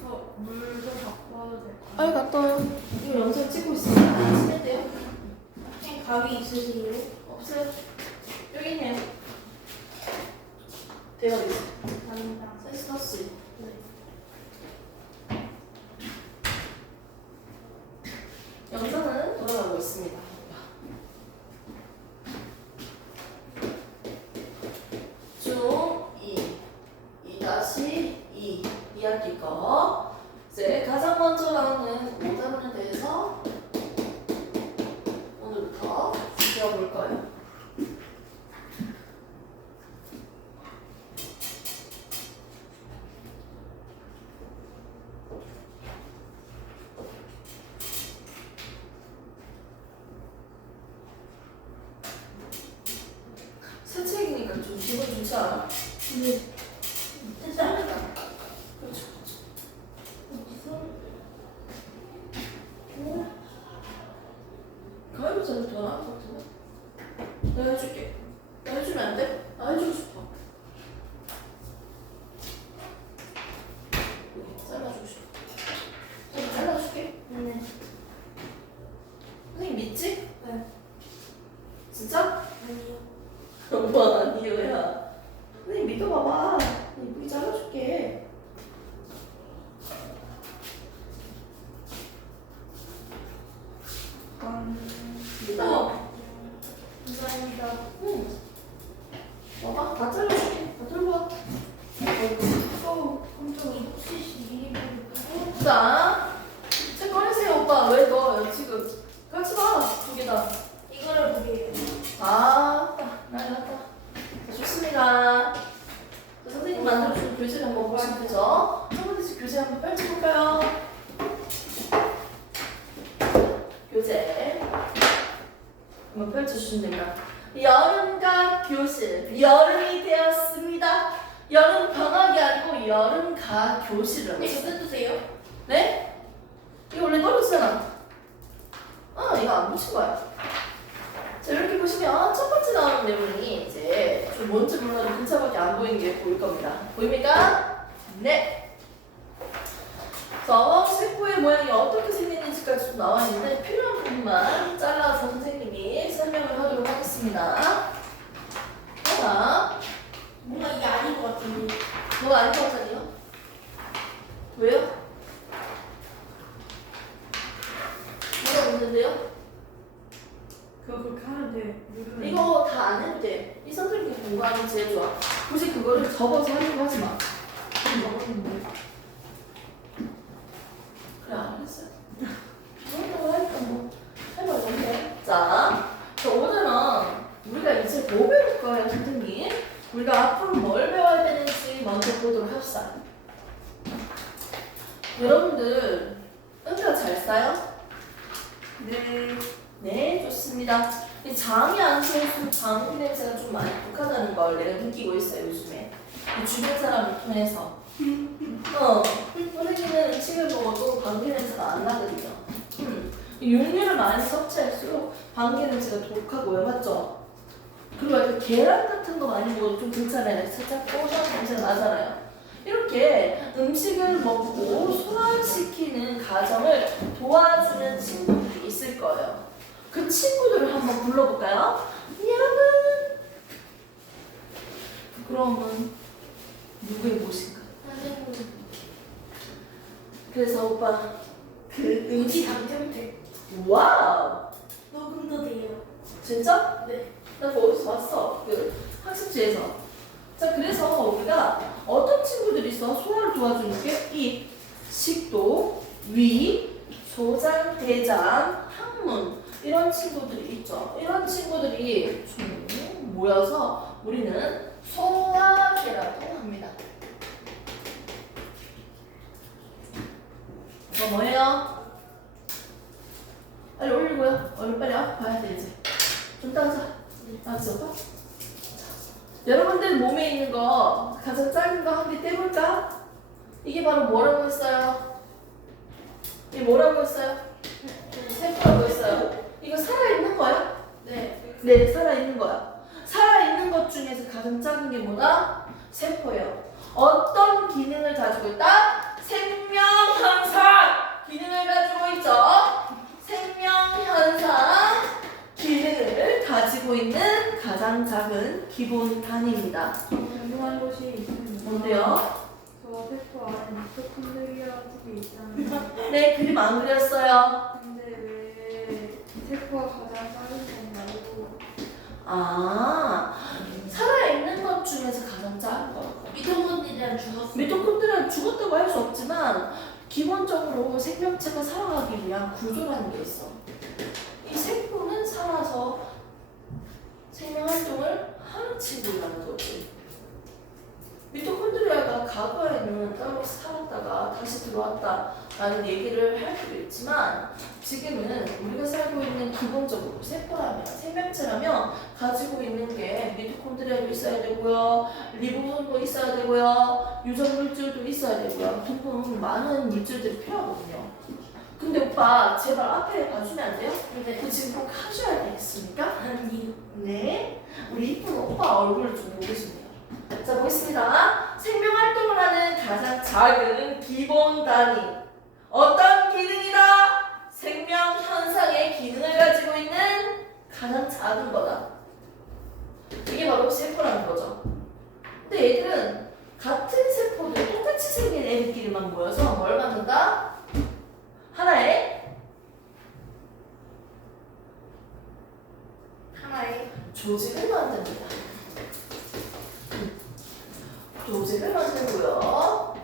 저 물도 갖고 와도 될까요? 빨리 갔다 와요. 이거 영상 찍고 있으니까 찍을 때요. 선생님 가위 있으세요? 없어요. 여기 있네요. 대박 있어. 감사합니다. 센스 넣었지. 네. 영상은 돌아가고 있습니다. 중2, 2-2, 2학기 거. 이제 가장 먼저 나오는 오답문에 대해서 오늘부터 배워볼 거예요. 새 책이니까 좀 기분 좋지 않아? 네. 괜찮으니까. 그렇죠. 가위바위보 더 나은 것 같은데? 내가 해줄게. 나 해주면 안 돼? 나 해주고 싶어. 잘라주고 싶어. 선생님 잘라줄게. 네. 선생님 믿지? 네. 진짜? 아니요. 엄마 아니요야. 선생님 믿어봐봐. 이쁘게 잘라줄게. 믿어. 감사합니다. 응. 와봐. 다 잘라줄게. 다 들고 와. 깜짝이야. 혹시 이해해볼까요? 자, 책 꺼내세요, 오빠. 왜 너 지금? 같이 봐. 두 개 다. 이거를 보게요. 아, 난리 났다. 자, 좋습니다. 자, 선생님 만들어준 교재를 한번 보시면 되죠? 첫 번째 교재 한번 펼쳐볼까요? 교재 한번 펼쳐주시면 됩니다. 여름가 교실, 여름이 되었습니다. 여름 방학이 아니고 여름가 교실을 이거 뜯으세요? 네? 이거 원래 떨어지잖아. 이거 안 붙인 거야. 자, 이렇게 보시면 첫 번째 나오는 내용이 이제 좀 뭔지 몰라도 글자밖에 안 보이는 게 보일 겁니다. 보입니까? 네. 자, 세포의 모양이 어떻게 생겼는지까지 좀 나와 있는데 필요한 부분만 잘라서 선생님이 설명을 하도록 하겠습니다. 하나, 뭔가 이게 아닌 것 같은데. 뭐가 아닌 것 같아요? 왜요? 뭐가 없는데요? 그거 그렇게 하면 돼. 이거 다 안 해도 돼. 이 선생님이 공부하면 제일 좋아. 굳이 그거를 접어서 하려고 하지 마. 먹었는데. 그래, 알겠어요. 그런다고 하니까 뭐 해봐야겠네. 자, 오늘은 우리가 이제 뭐 배울 거예요, 선생님? 우리가 앞으로 뭘 배워야 되는지 먼저 보도록 합시다. 여러분들 은비가 잘 싸요? 네. 네, 좋습니다. 이 잠이 안 좋을수록 방귀 냄새가 좀 많이 독하다는 걸 내가 느끼고 있어요, 요즘에. 이 주변 사람을 통해서. 선생님은 음식을 먹어도 방귀 냄새가 안 나거든요. 육류를 많이 섭취할수록 방귀 냄새가 독하고요, 맞죠? 그리고 약간 계란 같은 거 많이 먹어도 좀 괜찮아요. 살짝 고소한 냄새가 나잖아요. 이렇게 음식을 먹고 소화시키는 과정을 도와주는 친구들이 있을 거예요. 그 친구들을 한번 불러볼까요? 여러분! 그러면 누구의 곳인가? 선생님. 그래서 오빠 그 우지 당첨돼. 와우! 녹음도 돼요. 진짜? 네. 나 그거 어디서 봤어? 그 학습지에서. 자, 그래서 우리가 어떤 친구들이 있어? 소화를 도와주는 게 입, 식도, 위, 소장, 대장, 항문 이런 친구들이 있죠. 이런 친구들이 좀 모여서 우리는 소화계라고 합니다. 이거 뭐예요? 빨리 올리고요. 얼른 빨리 앞 봐야 돼 이제. 좀 따자. 알았어, 오빠? 여러분들 몸에 있는 거 가장 작은 거 한 개 떼볼까? 이게 바로 뭐라고 했어요? 이게 뭐라고 했어요? 세포라고 했어요. 이거 살아있는 거야? 네. 네, 살아있는 거야. 살아있는 것 중에서 가장 작은 게 뭐다? 세포예요. 어떤 기능을 가지고 있다? 생명 가장 작은 기본 단위입니다. 궁금한 것이 있습니다. 뭔데요? 저 세포 안에 미토콘드리아들이 있다는데 네, 그림 안 그렸어요. 근데 왜 세포가 가장 작은 건가요? 아, 살아있는 것 중에서 가장 작은 거. 미토콘드리아 죽었어. 미토콘드리아는 죽었다고 할 수 없지만 기본적으로 생명체가 살아가기 위한 구조라는 게 있어. 이 세포는 살아서 생명 활동을 하는 친구라는 거지. 미토콘드리아가 과거에는 따로 살았다가 다시 들어왔다라는 얘기를 할 수도 있지만 지금은 우리가 살고 있는 기본적으로 세포라면 생명체라면 가지고 있는 게 미토콘드리아도 있어야 되고요, 리보솜도 있어야 되고요, 유전 물질도 있어야 되고요. 등등 많은 물질들이 필요하거든요. 근데 오빠 제발 앞에 봐주면 안 돼요? 근데 그 지금 꼭 하셔야 되겠습니까? 아니 네, 우리 이쁜 오빠 얼굴을 좀 보시네요. 자, 보겠습니다. 생명 활동을 하는 가장 작은 기본 단위. 어떤 기능이다? 생명 현상의 기능을 가지고 있는 가장 작은 거다. 이게 바로 세포라는 거죠. 근데 얘들은 같은 세포들, 똑같이 생긴 애들끼리만 모여서 뭘 만든다? 하나의 조직을 만듭니다. 조직을 만들고요.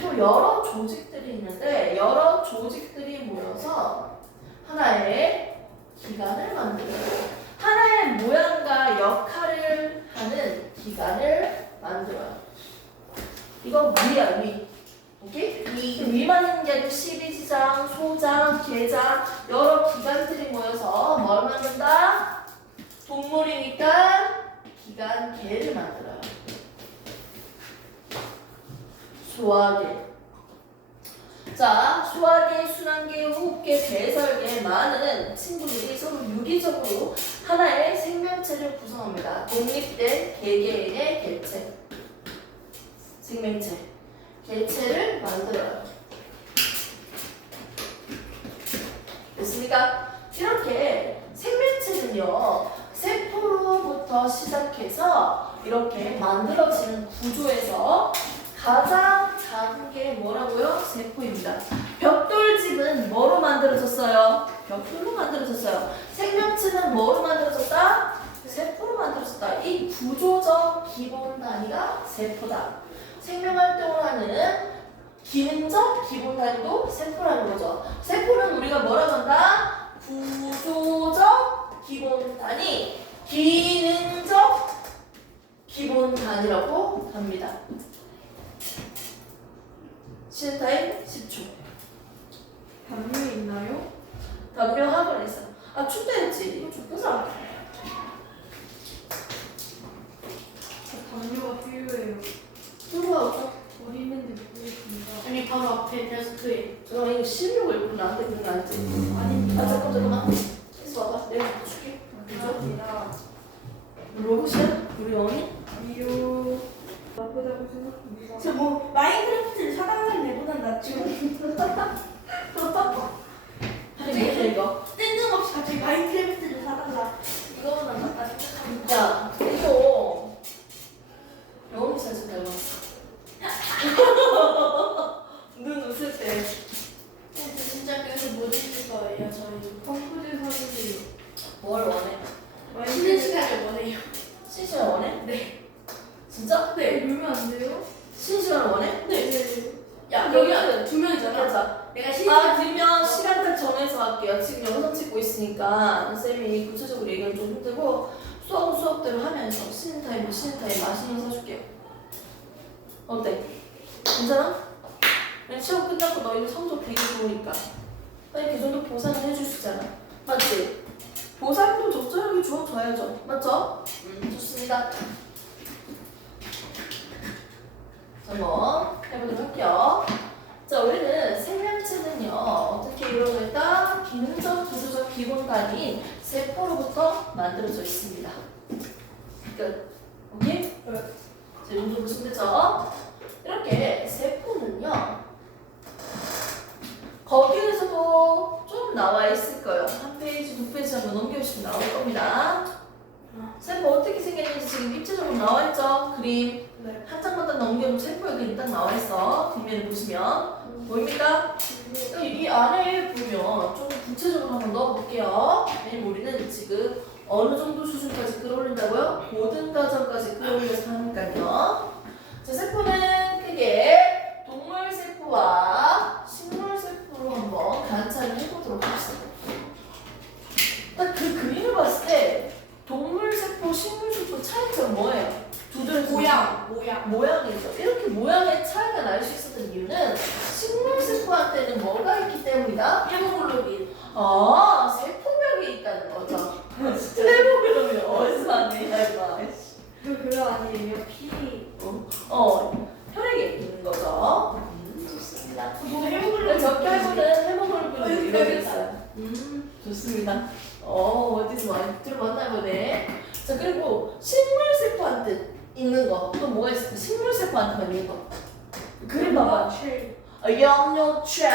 또 여러 조직들이 있는데 여러 조직들이 모여서 하나의 기관을 만들어요. 하나의 모양과 역할을 하는 기관을 만들어요. 이건 위야, 위. 오케이? 위만 있는 게 아니고 십이지장, 소장, 계장 여러 기관들이 모여서 뭘 만든다? 동물이니까 기관계를 만들어요. 소화계. 자, 소화계, 순환계, 호흡계, 배설계 많은 친구들이 서로 유기적으로 하나의 생명체를 구성합니다. 독립된 개개인의 개체, 생명체, 개체를 만들어요. 됐습니까? 이렇게 생명체는요, 세포로부터 시작해서 이렇게 만들어지는 구조에서 가장 작은 게 뭐라고요? 세포입니다. 벽돌집은 뭐로 만들어졌어요? 벽돌로 만들어졌어요. 생명체는 뭐로 만들어졌다? 세포로 만들어졌다. 이 구조적 기본 단위가 세포다. 생명활동을 하는 기능적 기본 단위도 세포라는 거죠. 세포는 우리가 뭐라고 한다? 구조적 기본 단위, 기능적 기본 단위라고 합니다. 쉬는 타임 10초. 담요 있나요? 답변 학원 했어. 아, 춥다 했지. 이거 좀 끄자. 담요가 필요해요. 들어와. 어디 있는지 모르겠습니다. 아니 바로 앞에 데스크에. 저 이거 실력 읽고 나한테 그런 거 안 돼. 아니 아, 잠깐만. 있어 봐봐. 내가 줄게. 감사합니다. 로봇이야? 우리 영이? 아니요. 나쁘다고 생각합니다. 저뭐 마인크래프트를 사당장 내보단 낫죠. 갑자기 이거. 뜬금없이 갑자기 마인크래프트를 사달라. 이거보다 낫다 생각합니다. 야, 이거 영이 사진 닮았어. 눈 웃을 때. 진짜 그래서 못 읽을 거예요 저희. 펌프질 사주세요. 뭘 원해? 쉬는 시간을 원해요. 쉬는 시간 원해? 네. 진짜? 네. 놀면 안 돼요? 쉬는 시간 원해? 네. 야 여기는 여기는 두 명이잖아. 자, 내가 쉬는 아, 시간 그러면 시간딱 정해서 할게요. 지금 영상 찍고 있으니까 쌤이 구체적으로 얘기는 좀 힘들고 수업대로 하면서 쉬는 타임 맛있는 거 사줄게요. 어때? 괜찮아? 그냥 시험 끝나고 너 이거 성적 되게 좋으니까 빨리 그 정도 보상을 해줄 수 있잖아. 맞지? 보상도 적절하게 주어줘야죠. 맞죠? 좋습니다. 자, 한번 해보도록 할게요. 자, 우리는 생명체는요, 어떻게 이루어질까? 기능적, 구조적 기본 단위인 세포로부터 만들어져 있습니다. 끝. 오케이? 자, 이 정도 보시면 되죠? 이렇게 세포는요, 거기에서도 좀 나와 있을 거예요. 한 페이지, 두 페이지 한번 넘겨주시면 나올 겁니다. 지금 입체적으로 나와 있죠? 그림. 네. 한 장만 딱 넘겨도 세포의 그림 딱 나와 있어. 뒷면을 보시면. 보입니까? 이 안에 보면 좀 구체적으로 한번 넣어볼게요. 왜냐면 우리는 지금 어느 정도 수준까지 끌어올린다고요? 고등 과정까지 끌어올려서 하니까요. 자, 세포는 크게 동물 세포와 식물 세포로 한번 관찰을 해보도록 합시다. 딱 그 그림을 봤을 때 동물 세포, 식물 세포 차이점 뭐예요? 두들 모양이죠. 이렇게 모양의 차이가 날 수 있었던 이유는 식물 세포한테는 뭐가 있기 때문이다? 헤모글로빈. 아, 세포벽이 있다는 거죠. 세포벽이 어디서 왔냐 이거. 그거 아니에요? 피. 혈액에 있는 거죠. 좋습니다. 헤모글로빈. 적혈구는 헤모글로빈으로 여기 이루어져 있다. 있어요. 좋습니다. 어디서 많이 들어봤나 보네. 자, 그리고 식물 세포한테 있는 거 또 뭐가 있을까? 식물 세포한테만 있는 거. 그림 봐봐. 영양체.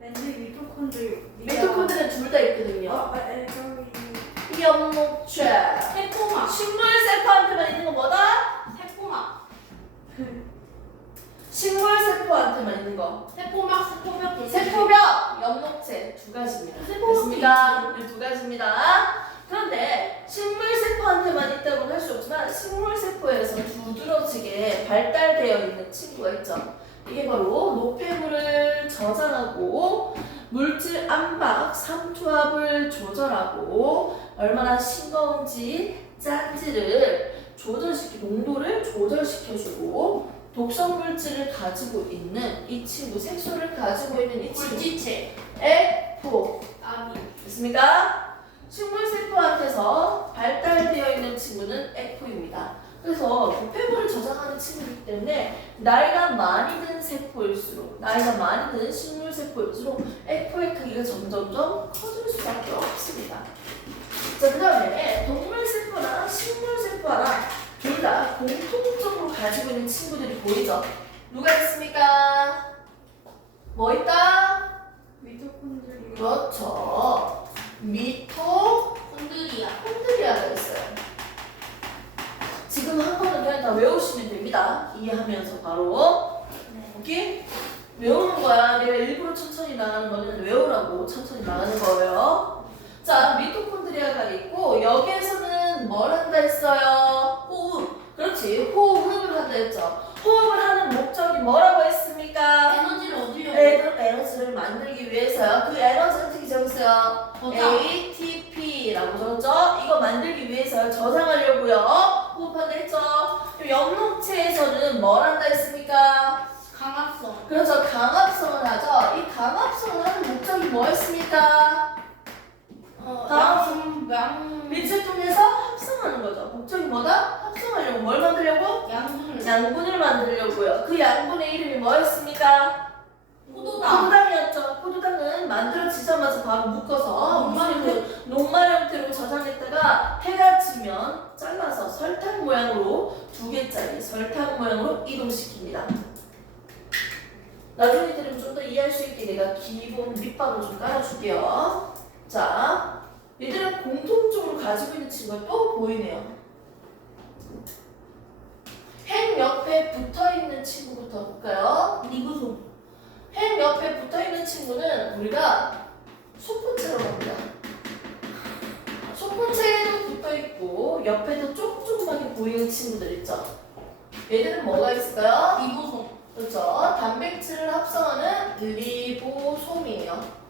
왠지 미토콘드리아. 미토콘드리아는 둘 다 있거든요. 저기 영양체. 세포막. 식물 세포한테만 있는 거 뭐다? 세포막. 식물 세포한테만 있는 거. 세포막, 세포벽. 세포벽, 엽록체 두 가지입니다. 세포벽이 됐습니까? 이 두 가지입니다. 그런데 식물 세포한테만 있다고는 할 수 없지만 식물 세포에서 두드러지게 발달되어 있는 친구가 있죠. 이게 바로 노폐물을 저장하고 물질 암박, 삼투압을 조절하고 얼마나 싱거운지 짠지를 농도를 조절시켜주고 독성 물질을 가지고 있는 이 친구, 색소를 가지고 있는 이 친구 물지체. F 아미. 됐습니까? 식물 세포한테서 발달되어 있는 친구는 F입니다. 그래서 노폐물을 저장하는 친구이기 때문에 나이가 많이 든 세포일수록 나이가 많이 든 식물 세포일수록 F의 크기가 점점점 커질 수밖에 없습니다. 자, 그 다음에 동물 세포나 식물 세포나 둘 다 공통적으로 가지고 있는 친구들이 보이죠? 누가 있습니까? 뭐 있다? 미토콘드리아. 그렇죠. 미토콘드리아가 있어요. 지금 한 거는 그냥 다 외우시면 됩니다. 이해하면서 바로. 네. 오케이? 외우는 거야. 내가 일부러 천천히 나가는 거는 외우라고 천천히 나가는 거예요. 자, 미토콘드리아가 있고 여기에서는 뭘 한다 했어요? 호흡. 그렇지. 호흡을 한다 했죠. 호흡을 하는 목적이 뭐라고 했습니까? 에너지를 얻으려고. 에너지를 만들기 위해서요. 그 에너지를 어떻게 적었어요? 저장. ATP라고 적었죠? 이거 만들기 위해서요. 저장하려고요. 호흡한다 했죠? 엽록체에서는 뭘 한다 했습니까? 강압성. 그렇죠. 강압성을 하죠. 이 강압성을 하는 목적이 뭐였습니까? 빛을 통해서 합성하는 거죠. 목적이 뭐다? 합성하려고. 뭘 만들려고? 양분을. 양분을 만들려고요. 그 양분의 이름이 뭐였습니까? 포도당. 포도당이었죠. 포도당은 만들어지자마자 바로 묶어서 녹말 형태로 저장했다가 해가 지면 잘라서 설탕 모양으로 2개짜리 설탕 모양으로 이동시킵니다. 나중에 들으면 좀 더 이해할 수 있게 내가 기본 밑밥을 좀 깔아줄게요. 자, 얘들은 공통적으로 가지고 있는 친구가 또 보이네요. 핵 옆에 붙어있는 친구부터 볼까요? 리보솜. 핵 옆에 붙어있는 친구는 우리가 소포체라고 합니다. 소포체에도 붙어있고 옆에도 조금조금하게 보이는 친구들 있죠. 얘들은 뭐가 있을까요? 리보솜. 그렇죠. 단백질을 합성하는 리보솜이에요.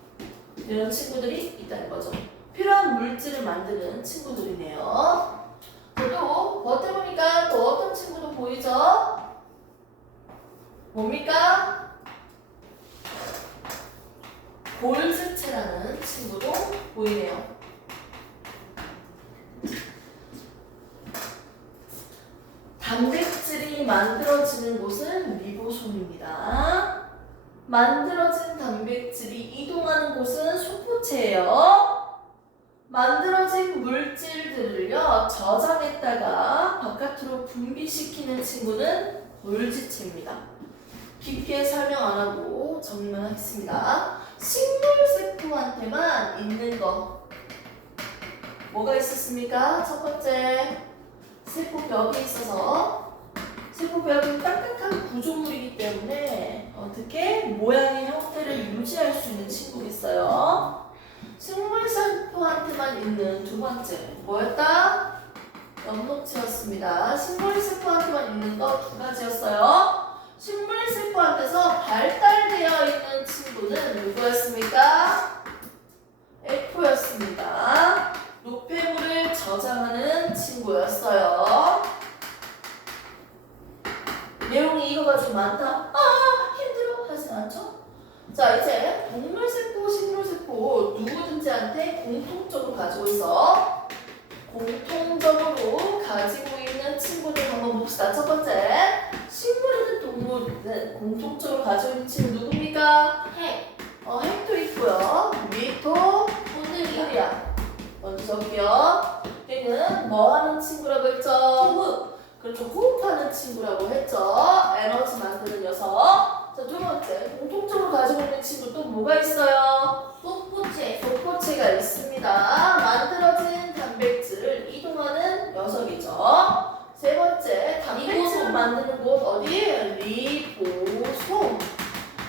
이런 친구들이 있다는 거죠. 필요한 물질을 만드는 친구들이네요. 또 겉에 보니까 또 어떤 친구도 보이죠? 뭡니까? 골드체라는 친구도 보이네요. 단백질이 만들어지는 곳은 리보솜입니다. 만들어진 단백질이 이동하는 곳은 소포체예요. 만들어진 물질들을요 저장했다가 바깥으로 분비시키는 친구는 골지체입니다. 깊게 설명 안 하고 정리만 하겠습니다. 식물 세포한테만 있는 거 뭐가 있었습니까? 첫 번째 세포벽에 있어서 세포벽은 딱딱한 구조물이기 때문에 어떻게 모양의 형태를 유지할 수 있는 친구겠어요. 식물세포한테만 있는 두 번째 뭐였다? 엽록체였습니다. 식물세포한테만 있는 거 두 가지였어요. 식물세포한테서 발달되어 있는 친구는 누구였습니까? F였습니다. 노폐물을 저장하는 친구였어요. 내용이 이거 가지고 많다? 힘들어 하진 않죠? 자, 이제 동물세포, 식물세포 누구든지한테 공통적으로 가지고 있어. 공통적으로 가지고 있는 친구들 한번 봅시다. 첫 번째, 식물이든 동물이든 공통적으로 가지고 있는 친구 누굽니까? 핵. 핵도 있고요. 미토, 콘드리아. 먼저 적을게요. 얘는 뭐 하는 친구라고 했죠? 호흡. 그렇죠. 호흡하는 친구라고 했죠. 에너지 만드는 녀석. 자, 두 번째. 공통적으로 가지고 있는 친구 또 뭐가 있어요? 소포체. 소포체가 있습니다. 만들어진 단백질을 이동하는 녀석이죠. 세 번째. 단백질을 리보솜. 만드는 곳 어디? 리보솜.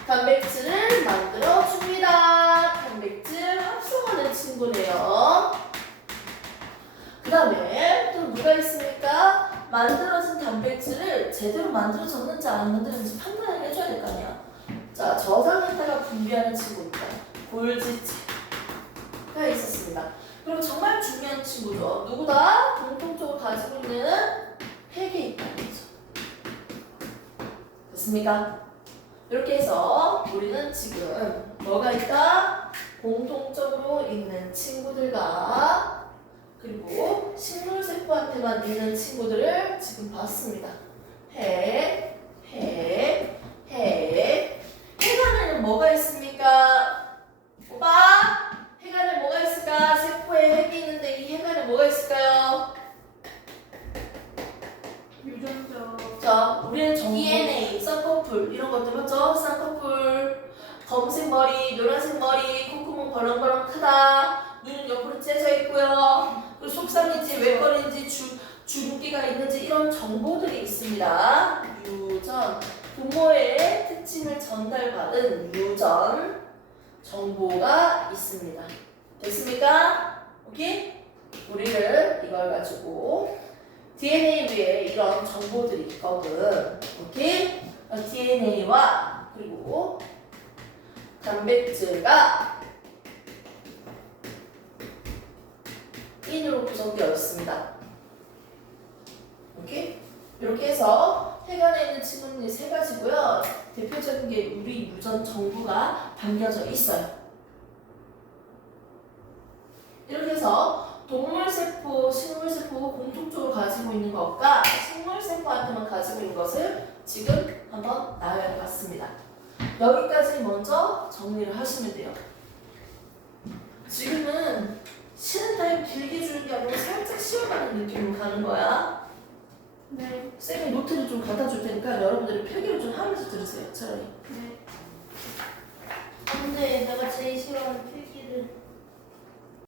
단백질을 만들어줍니다. 단백질 합성하는 친구네요. 그 다음에 또 누가 있습니까? 만들어진 단백질을 제대로 만들어졌는지 안 만들어졌는지 판단을 해줘야 될 거 아니야. 자, 저장했다가 분비하는 친구입니다. 골지체가 있었습니다. 그리고 정말 중요한 친구죠. 누구다? 공통적으로 가지고 있는 핵이 있다는 거죠. 됐습니까? 이렇게 해서 우리는 지금 뭐가 있다? 공통적으로 있는 친구들과 그리고 식물세포한테만 있는 친구들을 지금 봤습니다. 핵 안에는 뭐가 있습니까? 오빠! 핵 안에 뭐가 있을까? 세포에 핵이 있는데 이 핵 안에 뭐가 있을까요? 유전자. 자, 우리는 정보, DNA. 쌍꺼풀 이런 것들 맞죠? 쌍꺼풀, 검은색 머리, 노란색 머리, 콧구멍 벌렁벌렁 크다, 눈은 옆으로 째져 있고요. 그리고 속상인지 외거리인지 주름기가 있는지 이런 정보들이 있습니다. 유전, 부모의 특징을 전달받은 유전 정보가 있습니다. 됐습니까? 오케이? 우리를 이걸 가지고 DNA 위에 이런 정보들이 있거든. 오케이? DNA와 그리고 단백질과 인으로 구성되어 있습니다. 오케이? 이렇게 해서 핵 안에 있는 친구는 이 세 가지고요. 대표적인 게 우리 유전 정보가 담겨져 있어요. 이렇게 해서 동물세포, 식물세포 공통적으로 가지고 있는 것과 식물세포한테만 가지고 있는 것을 지금 한번 나열해봤습니다. 여기까지 먼저 정리를 하시면 돼요. 지금은 쉬는 타임 길게 주는 게 아니고 살짝 쉬어가는 느낌으로 가는 거야. 네. 쌤이 노트를 좀 갖다 줄 테니까 여러분들이 필기를 좀 하면서 들으세요. 차라리. 네. 근데 내가 제일 싫어하는 필기